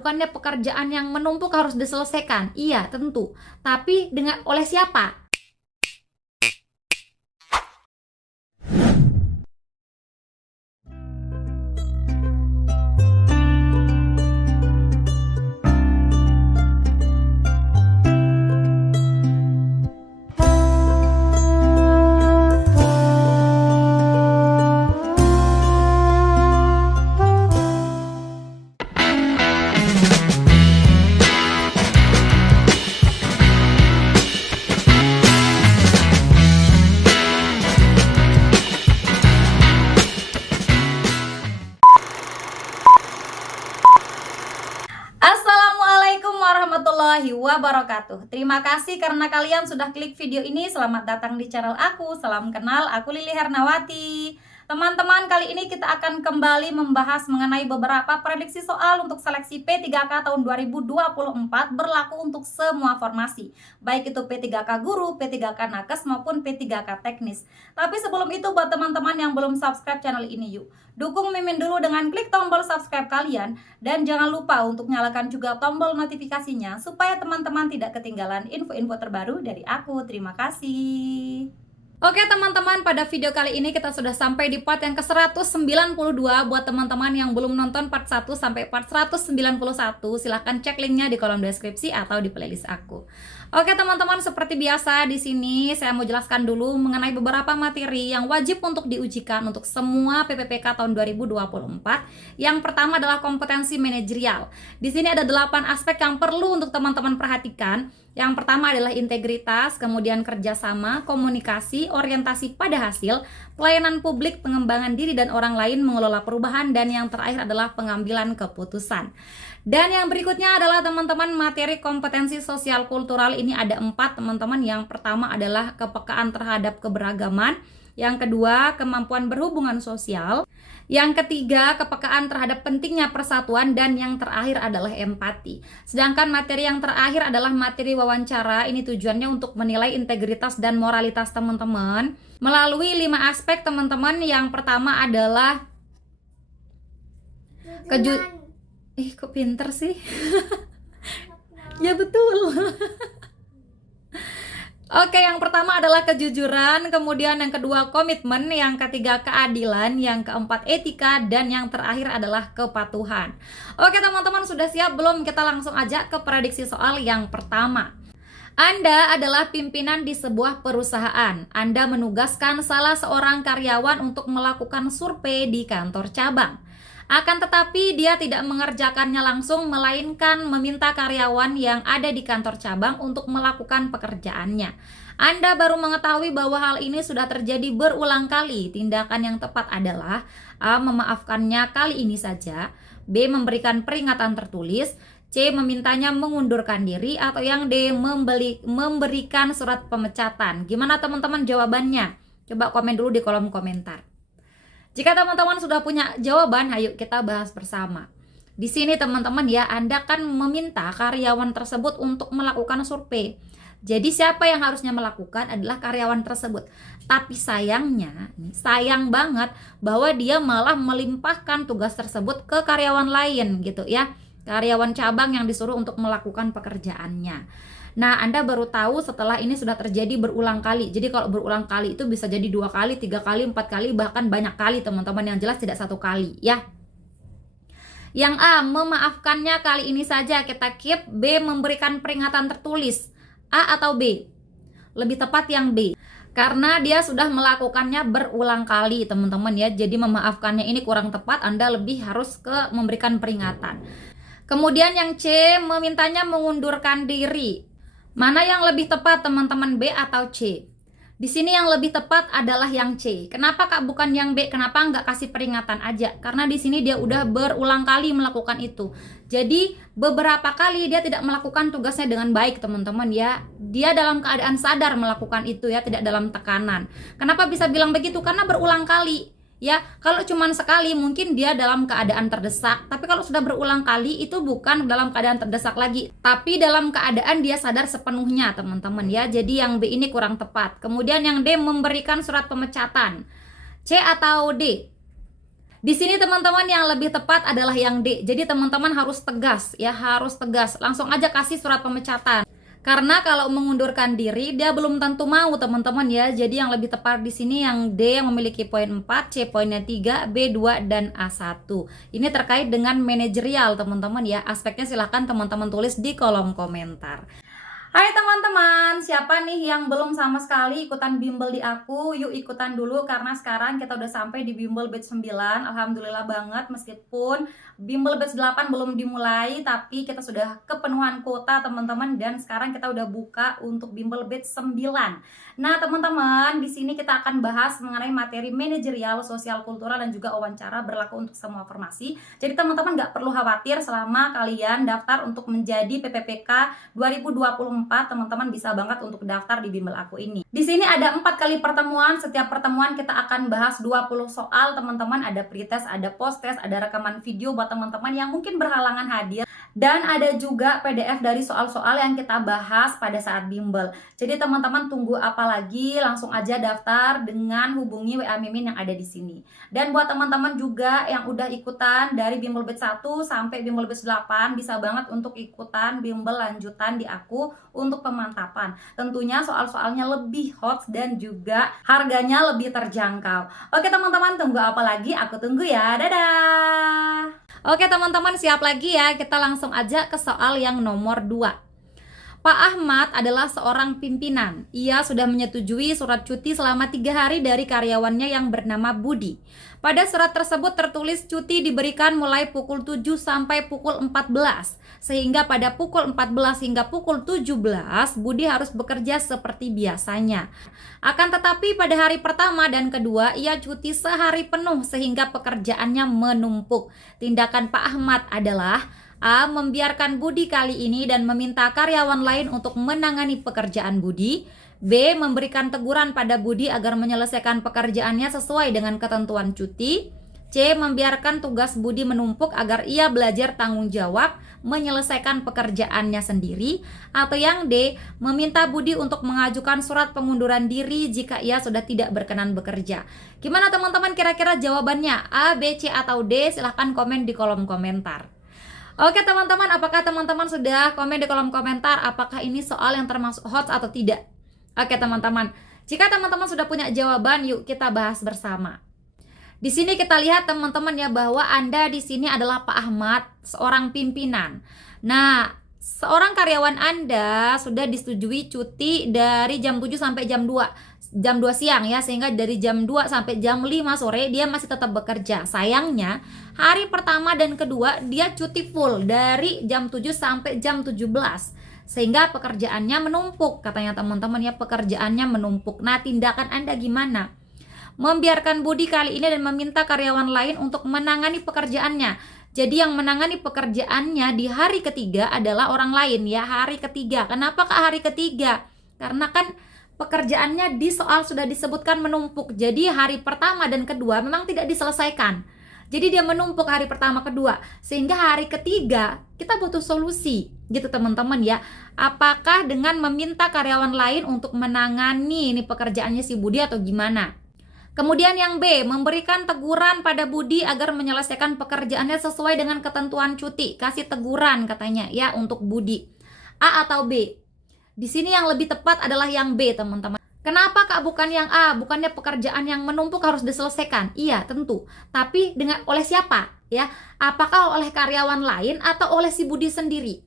bukannya pekerjaan yang menumpuk harus diselesaikan. Iya, tentu. Tapi oleh siapa? Assalamualaikum warahmatullahi wabarakatuh. Terima kasih karena kalian sudah klik video ini. Selamat datang di channel aku. Salam kenal, aku Lili Hernawati. Teman-teman, kali ini kita akan kembali membahas mengenai beberapa prediksi soal untuk seleksi P3K tahun 2024 berlaku untuk semua formasi, baik itu P3K Guru, P3K Nakes maupun P3K Teknis. Tapi sebelum itu, buat teman-teman yang belum subscribe channel ini, yuk dukung Mimin dulu dengan klik tombol subscribe kalian, dan jangan lupa untuk nyalakan juga tombol notifikasinya supaya teman-teman tidak ketinggalan info-info terbaru dari aku. Terima kasih. Oke teman-teman, pada video kali ini kita sudah sampai di part yang ke-192. Buat teman-teman yang belum nonton part 1 sampai part 191, silahkan cek linknya di kolom deskripsi atau di playlist aku. Oke teman-teman, seperti biasa di sini saya mau jelaskan dulu mengenai beberapa materi yang wajib untuk diujikan untuk semua PPPK tahun 2024. Yang pertama adalah kompetensi manajerial. Di sini ada 8 aspek yang perlu untuk teman-teman perhatikan. Yang pertama adalah integritas, kemudian kerjasama, komunikasi, orientasi pada hasil, pelayanan publik, pengembangan diri dan orang lain, mengelola perubahan, dan yang terakhir adalah pengambilan keputusan. Dan yang berikutnya adalah teman-teman materi kompetensi sosial kultural. Ini ada 4 teman-teman. Yang pertama adalah kepekaan terhadap keberagaman, yang kedua kemampuan berhubungan sosial, yang ketiga kepekaan terhadap pentingnya persatuan, dan yang terakhir adalah empati. Sedangkan materi yang terakhir adalah materi wawancara. Ini tujuannya untuk menilai integritas dan moralitas teman-teman melalui 5 aspek teman-teman. Yang pertama adalah kok pinter sih? Ya betul. Oke, yang pertama adalah kejujuran, kemudian yang kedua komitmen, yang ketiga keadilan, yang keempat etika, dan yang terakhir adalah kepatuhan. Oke teman-teman, sudah siap belum? Kita langsung aja ke prediksi soal yang pertama. Anda adalah pimpinan di sebuah perusahaan. Anda menugaskan salah seorang karyawan untuk melakukan survei di kantor cabang. Akan tetapi dia tidak mengerjakannya langsung, melainkan meminta karyawan yang ada di kantor cabang untuk melakukan pekerjaannya. Anda baru mengetahui bahwa hal ini sudah terjadi berulang kali. Tindakan yang tepat adalah A. Memaafkannya kali ini saja, B. Memberikan peringatan tertulis, C. Memintanya mengundurkan diri, atau yang D. Memberikan surat pemecatan. Gimana teman-teman jawabannya? Coba komen dulu di kolom komentar. Jika teman-teman sudah punya jawaban, ayo kita bahas bersama. Di sini teman-teman ya, Anda kan meminta karyawan tersebut untuk melakukan survei. Jadi siapa yang harusnya melakukan adalah karyawan tersebut. Tapi sayangnya, sayang banget bahwa dia malah melimpahkan tugas tersebut ke karyawan lain gitu ya. Karyawan cabang yang disuruh untuk melakukan pekerjaannya. Nah, Anda baru tahu setelah ini sudah terjadi berulang kali. Jadi kalau berulang kali itu bisa jadi 2 kali, 3 kali, 4 kali, bahkan banyak kali teman-teman. Yang jelas tidak 1 kali ya. Yang A, memaafkannya kali ini saja, kita keep. B, memberikan peringatan tertulis. A atau B? Lebih tepat yang B, karena dia sudah melakukannya berulang kali teman-teman ya. Jadi memaafkannya ini kurang tepat, Anda lebih harus ke memberikan peringatan. Kemudian yang C, memintanya mengundurkan diri. Mana yang lebih tepat teman-teman, B atau C? Di sini yang lebih tepat adalah yang C. Kenapa Kak bukan yang B? Kenapa nggak kasih peringatan aja? Karena di sini dia udah berulang kali melakukan itu. Jadi beberapa kali dia tidak melakukan tugasnya dengan baik teman-teman ya. Dia dalam keadaan sadar melakukan itu ya, tidak dalam tekanan. Kenapa bisa bilang begitu? Karena berulang kali. Ya, kalau cuma sekali mungkin dia dalam keadaan terdesak, tapi kalau sudah berulang kali itu bukan dalam keadaan terdesak lagi, tapi dalam keadaan dia sadar sepenuhnya teman-teman ya. Jadi yang B ini kurang tepat. Kemudian yang D, memberikan surat pemecatan. C atau D? Di sini teman-teman yang lebih tepat adalah yang D. Jadi teman-teman harus tegas ya, harus tegas. Langsung aja kasih surat pemecatan. Karena kalau mengundurkan diri dia belum tentu mau teman-teman ya. Jadi yang lebih tepat di sini yang D yang memiliki poin 4, C poinnya 3, B 2 dan A1. Ini terkait dengan manajerial teman-teman ya. Aspeknya silahkan teman-teman tulis di kolom komentar. Hai teman-teman, siapa nih yang belum sama sekali ikutan bimbel di aku? Yuk ikutan dulu karena sekarang kita udah sampai di bimbel batch 9. Alhamdulillah banget meskipun bimbel batch 8 belum dimulai, tapi kita sudah kepenuhan kuota teman-teman dan sekarang kita udah buka untuk bimbel batch 9. Nah, teman-teman, di sini kita akan bahas mengenai materi manajerial, sosial, kultural dan juga wawancara berlaku untuk semua formasi. Jadi teman-teman nggak perlu khawatir selama kalian daftar untuk menjadi PPPK 2024, teman-teman bisa banget untuk daftar di bimbel aku ini. Di sini ada 4 kali pertemuan. Setiap pertemuan kita akan bahas 20 soal, teman-teman. Ada pretest, ada post-test, ada rekaman video buat teman-teman yang mungkin berhalangan hadir. Dan ada juga PDF dari soal-soal yang kita bahas pada saat bimbel. Jadi teman-teman tunggu apa lagi? Langsung aja daftar dengan hubungi WA Mimin yang ada di sini. Dan buat teman-teman juga yang udah ikutan dari bimbel batch 1 sampai bimbel batch 8, bisa banget untuk ikutan bimbel lanjutan di aku untuk pemantapan. Tentunya soal-soalnya lebih hot dan juga harganya lebih terjangkau. Oke teman-teman, tunggu apa lagi? Aku tunggu ya. Dadah! Oke teman-teman, siap lagi ya. Kita langsung aja ke soal yang nomor 2. Pak Ahmad adalah seorang pimpinan. Ia sudah menyetujui surat cuti selama 3 hari dari karyawannya yang bernama Budi. Pada surat tersebut tertulis cuti diberikan mulai pukul 7 sampai pukul 14. Sehingga pada pukul 14 hingga pukul 17, Budi harus bekerja seperti biasanya. Akan tetapi pada hari pertama dan kedua, ia cuti sehari penuh sehingga pekerjaannya menumpuk. Tindakan Pak Ahmad adalah A. Membiarkan Budi kali ini dan meminta karyawan lain untuk menangani pekerjaan Budi. B. Memberikan teguran pada Budi agar menyelesaikan pekerjaannya sesuai dengan ketentuan cuti. C. Membiarkan tugas Budi menumpuk agar ia belajar tanggung jawab menyelesaikan pekerjaannya sendiri. Atau yang D. Meminta Budi untuk mengajukan surat pengunduran diri jika ia sudah tidak berkenan bekerja. Gimana teman-teman kira-kira jawabannya? A, B, C, atau D? Silahkan komen di kolom komentar. Oke teman-teman, apakah teman-teman sudah komen di kolom komentar apakah ini soal yang termasuk hot atau tidak? Oke teman-teman, jika teman-teman sudah punya jawaban, yuk kita bahas bersama. Di sini kita lihat teman-teman ya bahwa Anda di sini adalah Pak Ahmad, seorang pimpinan. Nah, seorang karyawan Anda sudah disetujui cuti dari jam 7 sampai jam 2 siang ya, sehingga dari jam 2 sampai jam 5 sore dia masih tetap bekerja. Sayangnya hari pertama dan kedua dia cuti full dari jam 7 sampai jam 17, sehingga pekerjaannya menumpuk. Katanya teman-teman ya, pekerjaannya menumpuk. Nah, tindakan Anda gimana? Membiarkan Budi kali ini dan meminta karyawan lain untuk menangani pekerjaannya. Jadi yang menangani pekerjaannya di hari ketiga adalah orang lain ya, hari ketiga. Kenapa ke hari ketiga? Karena kan pekerjaannya di soal sudah disebutkan menumpuk. Jadi hari pertama dan kedua memang tidak diselesaikan. Jadi dia menumpuk hari pertama kedua. Sehingga hari ketiga kita butuh solusi gitu teman-teman ya. Apakah dengan meminta karyawan lain untuk menangani ini pekerjaannya si Budi atau gimana? Kemudian yang B, memberikan teguran pada Budi agar menyelesaikan pekerjaannya sesuai dengan ketentuan cuti. Kasih teguran katanya ya untuk Budi. A atau B? Di sini yang lebih tepat adalah yang B, teman-teman. Kenapa Kak bukan yang A? Bukannya pekerjaan yang menumpuk harus diselesaikan? Iya, tentu. Tapi oleh siapa? Ya, apakah oleh karyawan lain atau oleh si Budi sendiri?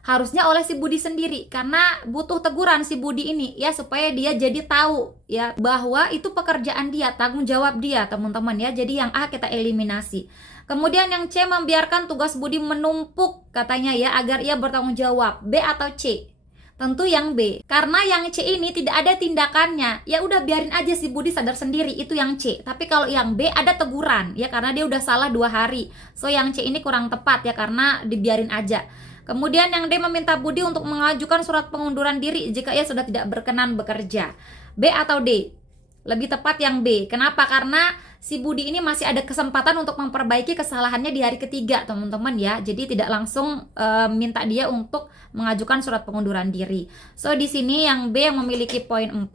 Harusnya oleh si Budi sendiri, karena butuh teguran si Budi ini ya, supaya dia jadi tahu ya bahwa itu pekerjaan dia, tanggung jawab dia teman-teman ya. Jadi yang A kita eliminasi. Kemudian yang C, membiarkan tugas Budi menumpuk katanya ya agar ia bertanggung jawab. B atau C? Tentu yang B, karena yang C ini tidak ada tindakannya. Ya udah biarin aja si Budi sadar sendiri, itu yang C. Tapi kalau yang B ada teguran ya, karena dia udah salah 2 hari. So yang C ini kurang tepat ya, karena dibiarin aja. Kemudian yang D, meminta Budi untuk mengajukan surat pengunduran diri jika ia sudah tidak berkenan bekerja. B atau D? Lebih tepat yang B. Kenapa? Karena si Budi ini masih ada kesempatan untuk memperbaiki kesalahannya di hari ketiga teman-teman ya. Jadi tidak langsung minta dia untuk mengajukan surat pengunduran diri. So di sini yang B yang memiliki poin 4.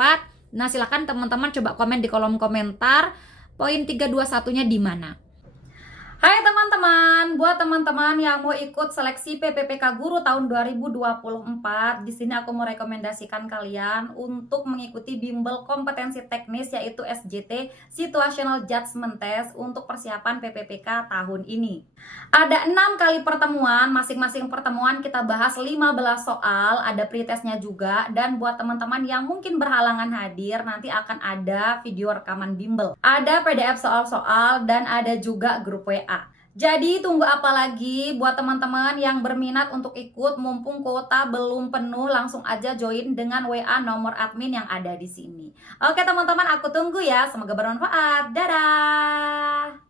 Nah silahkan teman-teman coba komen di kolom komentar poin 321-nya di mana. Hai teman-teman, buat teman-teman yang mau ikut seleksi PPPK Guru tahun 2024, di sini aku mau rekomendasikan kalian untuk mengikuti bimbel kompetensi teknis yaitu SJT Situational Judgment Test untuk persiapan PPPK tahun ini. Ada 6 kali pertemuan, masing-masing pertemuan kita bahas 15 soal, ada pretestnya juga, dan buat teman-teman yang mungkin berhalangan hadir, nanti akan ada video rekaman bimbel. Ada PDF soal-soal dan ada juga grup WA. Jadi tunggu apa lagi buat teman-teman yang berminat untuk ikut, mumpung kuota belum penuh, langsung aja join dengan WA nomor admin yang ada di sini. Oke teman-teman, aku tunggu ya. Semoga bermanfaat. Dadah.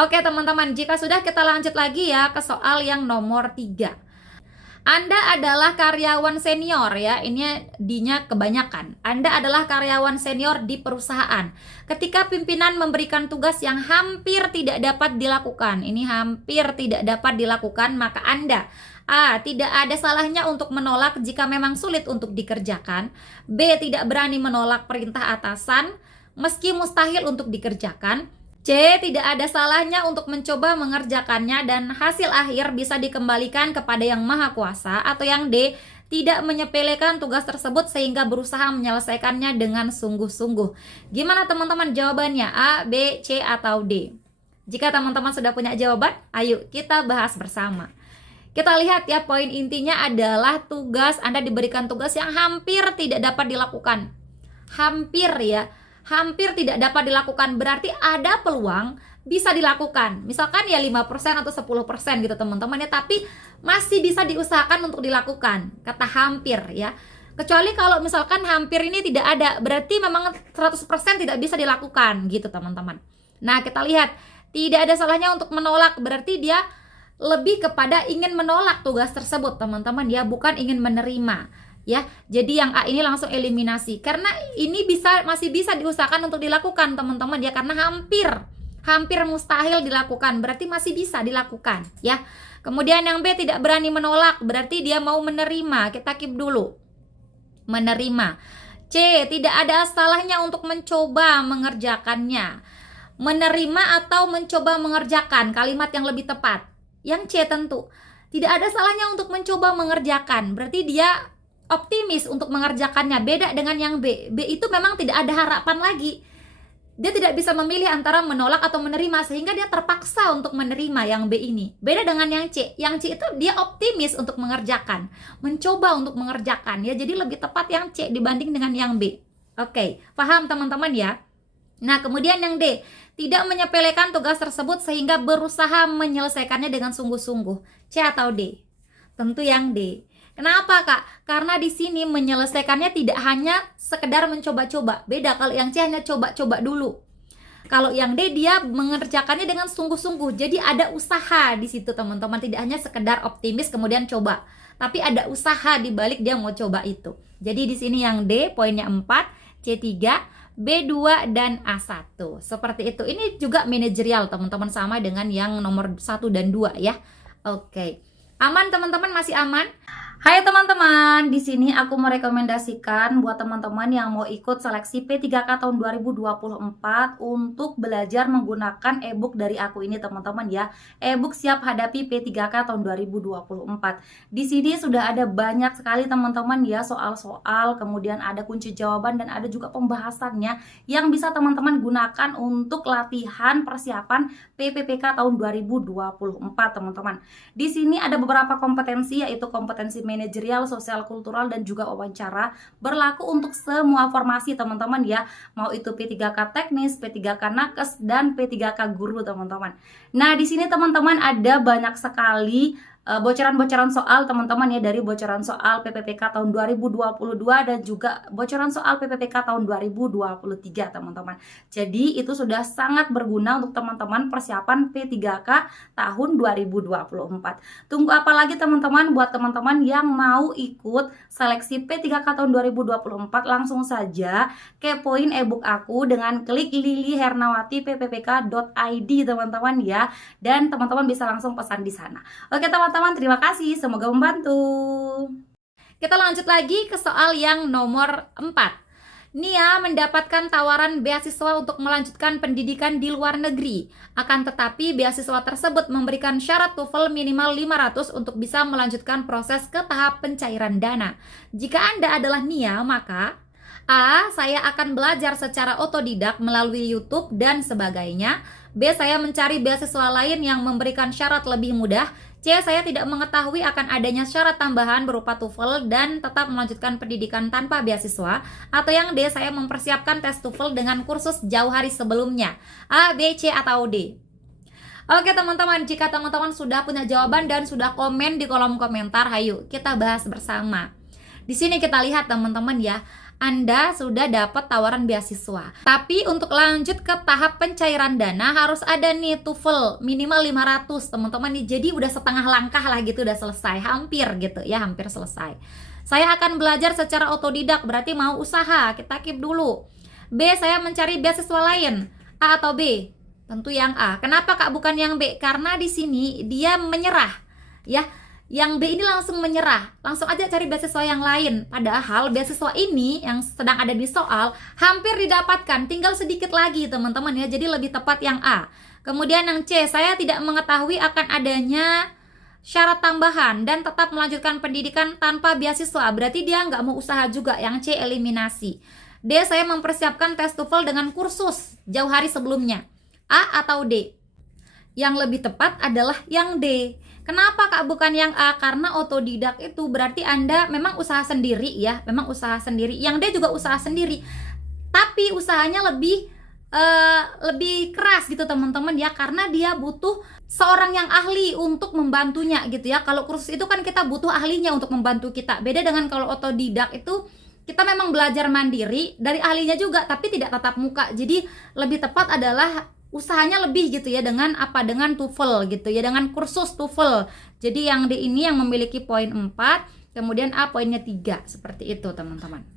Oke teman-teman, jika sudah kita lanjut lagi ya ke soal yang nomor 3. Anda adalah karyawan senior ya, ini D-nya kebanyakan. Anda adalah karyawan senior di perusahaan. Ketika pimpinan memberikan tugas yang hampir tidak dapat dilakukan, ini hampir tidak dapat dilakukan, maka Anda A. Tidak ada salahnya untuk menolak jika memang sulit untuk dikerjakan. B. Tidak berani menolak perintah atasan meski mustahil untuk dikerjakan. C. Tidak ada salahnya untuk mencoba mengerjakannya dan hasil akhir bisa dikembalikan kepada Yang Maha Kuasa. Atau yang D. Tidak menyepelekan tugas tersebut sehingga berusaha menyelesaikannya dengan sungguh-sungguh. Gimana teman-teman jawabannya? A, B, C, atau D? Jika teman-teman sudah punya jawaban, ayo kita bahas bersama. Kita lihat ya, poin intinya adalah tugas, Anda diberikan tugas yang hampir tidak dapat dilakukan. Hampir ya. Hampir tidak dapat dilakukan, berarti ada peluang bisa dilakukan. Misalkan ya 5% atau 10% gitu teman-teman ya, tapi masih bisa diusahakan untuk dilakukan. Kata hampir ya. Kecuali kalau misalkan hampir ini tidak ada, berarti memang 100% tidak bisa dilakukan gitu teman-teman. Nah, kita lihat, tidak ada salahnya untuk menolak, berarti dia lebih kepada ingin menolak tugas tersebut teman-teman ya, bukan ingin menerima. Ya, jadi yang A ini langsung eliminasi karena ini masih bisa diusahakan untuk dilakukan teman-teman ya, karena hampir mustahil dilakukan, berarti masih bisa dilakukan ya. Kemudian yang B, tidak berani menolak, berarti dia mau menerima. Kita keep dulu, menerima. C, tidak ada salahnya untuk mencoba mengerjakannya. Menerima atau mencoba mengerjakan, kalimat yang lebih tepat. Yang C tentu tidak ada salahnya untuk mencoba mengerjakan, berarti dia optimis untuk mengerjakannya. Beda dengan yang B. B itu memang tidak ada harapan lagi. Dia tidak bisa memilih antara menolak atau menerima, sehingga dia terpaksa untuk menerima yang B ini. Beda dengan yang C. Yang C itu dia optimis untuk mengerjakan, mencoba untuk mengerjakan ya. Jadi lebih tepat yang C dibanding dengan yang B. Oke, paham teman-teman ya? Nah, kemudian yang D, tidak menyepelekan tugas tersebut sehingga berusaha menyelesaikannya dengan sungguh-sungguh. C atau D? Tentu yang D. Kenapa Kak? Karena di sini menyelesaikannya tidak hanya sekedar mencoba-coba. Beda kalau yang C hanya coba-coba dulu. Kalau yang D dia mengerjakannya dengan sungguh-sungguh. Jadi ada usaha di situ teman-teman. Tidak hanya sekedar optimis kemudian coba, tapi ada usaha di balik dia mau coba itu. Jadi di sini yang D poinnya 4, C3, B2 dan A1. Seperti itu. Ini juga manajerial teman-teman, sama dengan yang nomor 1 dan 2 ya. Oke. Aman teman-teman, masih aman? Hai teman-teman, di sini aku merekomendasikan buat teman-teman yang mau ikut seleksi P3K tahun 2024 untuk belajar menggunakan e-book dari aku ini teman-teman ya. E-book Siap Hadapi P3K tahun 2024. Di sini sudah ada banyak sekali teman-teman ya soal-soal, kemudian ada kunci jawaban dan ada juga pembahasannya yang bisa teman-teman gunakan untuk latihan persiapan PPPK tahun 2024 teman-teman. Di sini ada beberapa kompetensi, yaitu kompetensi manajerial, sosial, kultural, dan juga wawancara, berlaku untuk semua formasi teman-teman ya, mau itu P3K teknis, P3K nakes, dan P3K guru teman-teman. Nah, di sini teman-teman ada banyak sekali bocoran-bocoran soal teman-teman ya, dari bocoran soal PPPK tahun 2022 dan juga bocoran soal PPPK tahun 2023 teman-teman. Jadi itu sudah sangat berguna untuk teman-teman persiapan P3K tahun 2024. Tunggu apa lagi teman-teman? Buat teman-teman yang mau ikut seleksi P3K tahun 2024, langsung saja kepoin e-book aku dengan klik lilihernawati.ppk.id teman-teman ya, dan teman-teman bisa langsung pesan di sana. Oke teman-teman, terima kasih, semoga membantu. Kita lanjut lagi ke soal yang nomor 4. Nia mendapatkan tawaran beasiswa untuk melanjutkan pendidikan di luar negeri. Akan tetapi beasiswa tersebut memberikan syarat TOEFL minimal 500 untuk bisa melanjutkan proses ke tahap pencairan dana. Jika Anda adalah Nia, maka A. Saya akan belajar secara otodidak melalui YouTube dan sebagainya. B. Saya mencari beasiswa lain yang memberikan syarat lebih mudah. C. Saya tidak mengetahui akan adanya syarat tambahan berupa TOEFL dan tetap melanjutkan pendidikan tanpa beasiswa. Atau yang D. Saya mempersiapkan tes TOEFL dengan kursus jauh hari sebelumnya. A, B, C, atau D. Oke teman-teman, jika teman-teman sudah punya jawaban dan sudah komen di kolom komentar, hayu kita bahas bersama. Di sini kita lihat teman-teman ya, Anda sudah dapat tawaran beasiswa. Tapi untuk lanjut ke tahap pencairan dana harus ada nih TOEFL minimal 500 teman-teman nih. Jadi udah setengah langkah lah gitu, udah selesai, hampir gitu ya, hampir selesai. Saya akan belajar secara otodidak, berarti mau usaha, kita keep dulu. B, saya mencari beasiswa lain. A atau B? Tentu yang A. Kenapa Kak bukan yang B? Karena di sini dia menyerah ya. Yang B ini langsung menyerah, langsung aja cari beasiswa yang lain. Padahal beasiswa ini yang sedang ada di soal hampir didapatkan, tinggal sedikit lagi teman-teman ya. Jadi lebih tepat yang A. Kemudian yang C, saya tidak mengetahui akan adanya syarat tambahan dan tetap melanjutkan pendidikan tanpa beasiswa. Berarti dia nggak mau usaha juga, yang C eliminasi. D, saya mempersiapkan tes TOEFL dengan kursus jauh hari sebelumnya. A atau D? Yang lebih tepat adalah yang D. Kenapa Kak bukan yang A? Karena otodidak itu berarti Anda memang usaha sendiri ya, memang usaha sendiri. Yang D juga usaha sendiri, tapi usahanya lebih keras gitu teman-teman ya, karena dia butuh seorang yang ahli untuk membantunya gitu ya. Kalau kursus itu kan kita butuh ahlinya untuk membantu kita. Beda dengan kalau otodidak itu kita memang belajar mandiri dari ahlinya juga, tapi tidak tatap muka. Jadi lebih tepat adalah usahanya lebih gitu ya, dengan apa? Dengan TOEFL gitu ya, dengan kursus TOEFL. Jadi yang D ini yang memiliki poin 4, kemudian A poinnya 3, seperti itu teman-teman.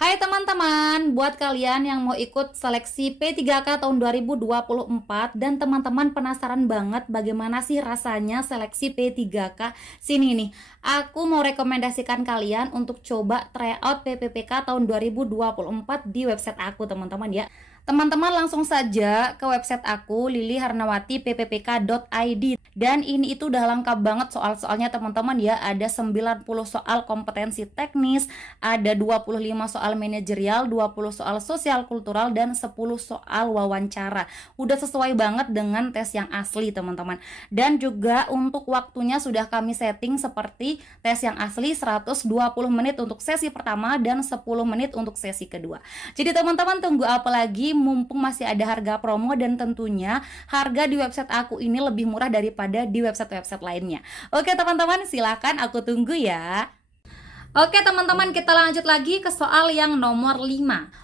Hai teman-teman, buat kalian yang mau ikut seleksi P3K tahun 2024 dan teman-teman penasaran banget bagaimana sih rasanya seleksi P3K, sini nih, aku mau rekomendasikan kalian untuk coba tryout PPPK tahun 2024 di website aku teman-teman ya. Teman-teman langsung saja ke website aku liliharnawati.ppk.id. Dan ini itu udah lengkap banget soal-soalnya teman-teman ya. Ada 90 soal kompetensi teknis, ada 25 soal manajerial, 20 soal sosial kultural, dan 10 soal wawancara. Udah sesuai banget dengan tes yang asli teman-teman. Dan juga untuk waktunya sudah kami setting seperti tes yang asli, 120 menit untuk sesi pertama dan 10 menit untuk sesi kedua. Jadi teman-teman tunggu apa lagi? Mumpung masih ada harga promo, dan tentunya harga di website aku ini lebih murah daripada di website-website lainnya. Oke teman-teman, silakan aku tunggu ya. Oke teman-teman, kita lanjut lagi ke soal yang nomor 5.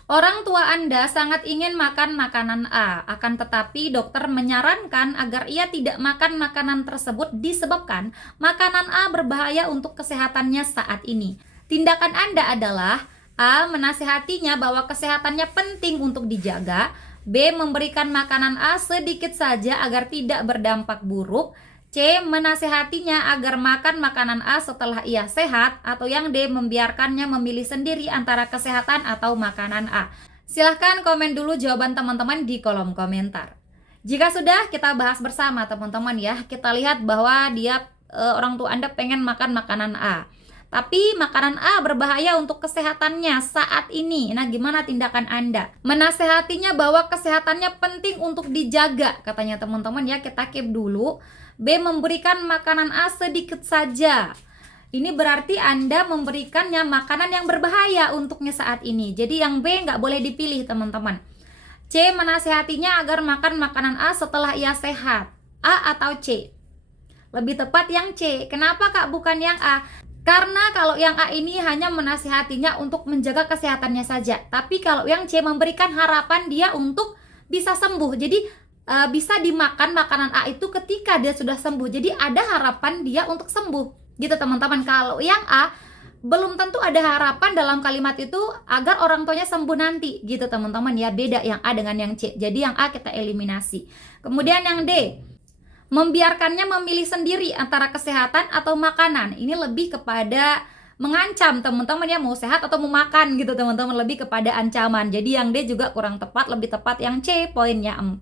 Orang tua Anda sangat ingin makan makanan A, akan tetapi dokter menyarankan agar ia tidak makan makanan tersebut disebabkan makanan A berbahaya untuk kesehatannya saat ini. Tindakan Anda adalah A. Menasihatinya bahwa kesehatannya penting untuk dijaga. B. Memberikan makanan A sedikit saja agar tidak berdampak buruk. C. Menasihatinya agar makan makanan A setelah ia sehat. Atau yang D. Membiarkannya memilih sendiri antara kesehatan atau makanan A. Silahkan komen dulu jawaban teman-teman di kolom komentar. Jika sudah, kita bahas bersama teman-teman ya. Kita lihat bahwa orang tua Anda pengen makan makanan A, tapi makanan A berbahaya untuk kesehatannya saat ini. Nah, gimana tindakan Anda? Menasehatinya bahwa kesehatannya penting untuk dijaga, katanya teman-teman ya, kita keep dulu. B. Memberikan makanan A sedikit saja. Ini berarti Anda memberikannya makanan yang berbahaya untuknya saat ini. Jadi yang B nggak boleh dipilih teman-teman. C. Menasehatinya agar makan makanan A setelah ia sehat. A atau C? Lebih tepat yang C. Kenapa Kak bukan yang A? Karena kalau yang A ini hanya menasihatinya untuk menjaga kesehatannya saja. Tapi kalau yang C memberikan harapan dia untuk bisa sembuh. Jadi bisa dimakan makanan A itu ketika dia sudah sembuh. Jadi ada harapan dia untuk sembuh. Gitu teman-teman. Kalau yang A belum tentu ada harapan dalam kalimat itu agar orang tuanya sembuh nanti. Gitu teman-teman ya. Beda yang A dengan yang C. Jadi yang A kita eliminasi. Kemudian yang D. Membiarkannya memilih sendiri antara kesehatan atau makanan. Ini lebih kepada mengancam teman-teman ya, mau sehat atau mau makan gitu teman-teman, lebih kepada ancaman. Jadi yang D juga kurang tepat, lebih tepat yang C, poinnya 4.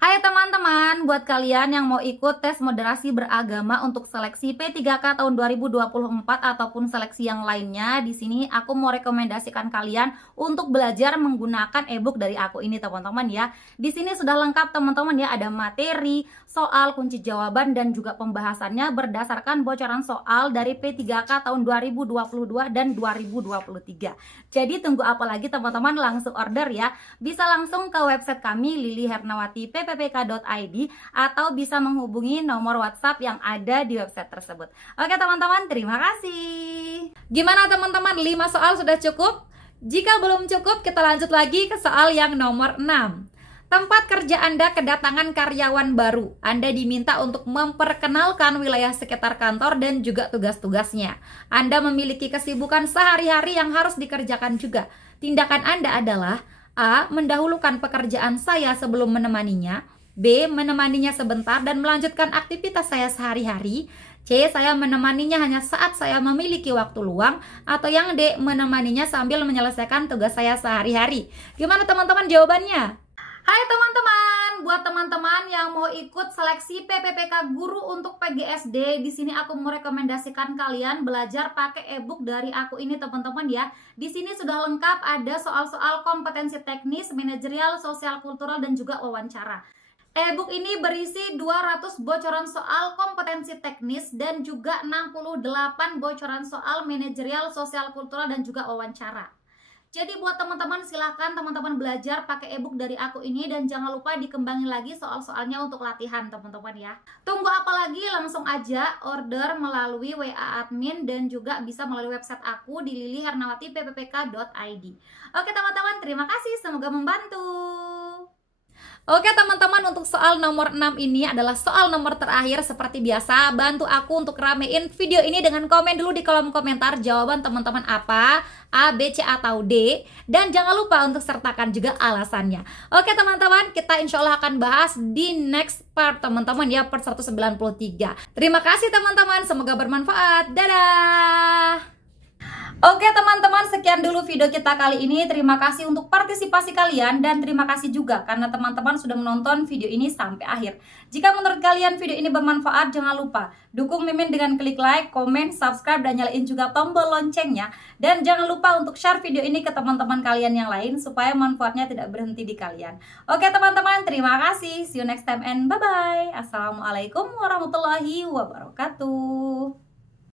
Hai teman-teman, buat kalian yang mau ikut tes moderasi beragama untuk seleksi P3K tahun 2024 ataupun seleksi yang lainnya, di sini aku mau rekomendasikan kalian untuk belajar menggunakan ebook dari aku ini teman-teman ya. Di sini sudah lengkap teman-teman ya, ada materi, soal, kunci jawaban dan juga pembahasannya berdasarkan bocoran soal dari P3K tahun 2022 dan 2023. Jadi tunggu apa lagi teman-teman, langsung order ya. Bisa langsung ke website kami lilihernawati.ppk.id atau bisa menghubungi nomor WhatsApp yang ada di website tersebut. Oke teman-teman, terima kasih. Gimana teman-teman, 5 soal sudah cukup? Jika belum cukup, kita lanjut lagi ke soal yang nomor 6. Tempat kerja Anda kedatangan karyawan baru. Anda diminta untuk memperkenalkan wilayah sekitar kantor dan juga tugas-tugasnya. Anda memiliki kesibukan sehari-hari yang harus dikerjakan juga. Tindakan Anda adalah A. Mendahulukan pekerjaan saya sebelum menemaninya. B. Menemaninya sebentar dan melanjutkan aktivitas saya sehari-hari. C. Saya menemaninya hanya saat saya memiliki waktu luang. Atau yang D. Menemaninya sambil menyelesaikan tugas saya sehari-hari. Gimana teman-teman jawabannya? Hai teman-teman, buat teman-teman yang mau ikut seleksi PPPK Guru untuk PGSD, di sini aku mau rekomendasikan kalian belajar pakai ebook dari aku ini teman-teman ya. Di sini sudah lengkap, ada soal-soal kompetensi teknis, manajerial, sosial kultural dan juga wawancara. E-book ini berisi 200 bocoran soal kompetensi teknis dan juga 68 bocoran soal manajerial, sosial kultural dan juga wawancara. Jadi buat teman-teman silahkan teman-teman belajar pakai ebook dari aku ini dan jangan lupa dikembangin lagi soal-soalnya untuk latihan teman-teman ya. Tunggu apa lagi, langsung aja order melalui WA admin dan juga bisa melalui website aku di lilihernawati.ppk.id. Oke teman-teman, terima kasih, semoga membantu. Oke teman-teman, untuk soal nomor 6 ini adalah soal nomor terakhir. Seperti biasa, bantu aku untuk ramein video ini dengan komen dulu di kolom komentar jawaban teman-teman apa, A, B, C, atau D. Dan jangan lupa untuk sertakan juga alasannya. Oke teman-teman, kita insya Allah akan bahas di next part teman-teman ya, part 193. Terima kasih teman-teman, semoga bermanfaat. Dadah! Oke teman-teman, sekian dulu video kita kali ini. Terima kasih untuk partisipasi kalian dan terima kasih juga karena teman-teman sudah menonton video ini sampai akhir. Jika menurut kalian video ini bermanfaat, jangan lupa dukung Mimin dengan klik like, komen, subscribe, dan nyalain juga tombol loncengnya. Dan jangan lupa untuk share video ini ke teman-teman kalian yang lain supaya manfaatnya tidak berhenti di kalian. Oke teman-teman, terima kasih. See you next time and bye-bye. Assalamualaikum warahmatullahi wabarakatuh.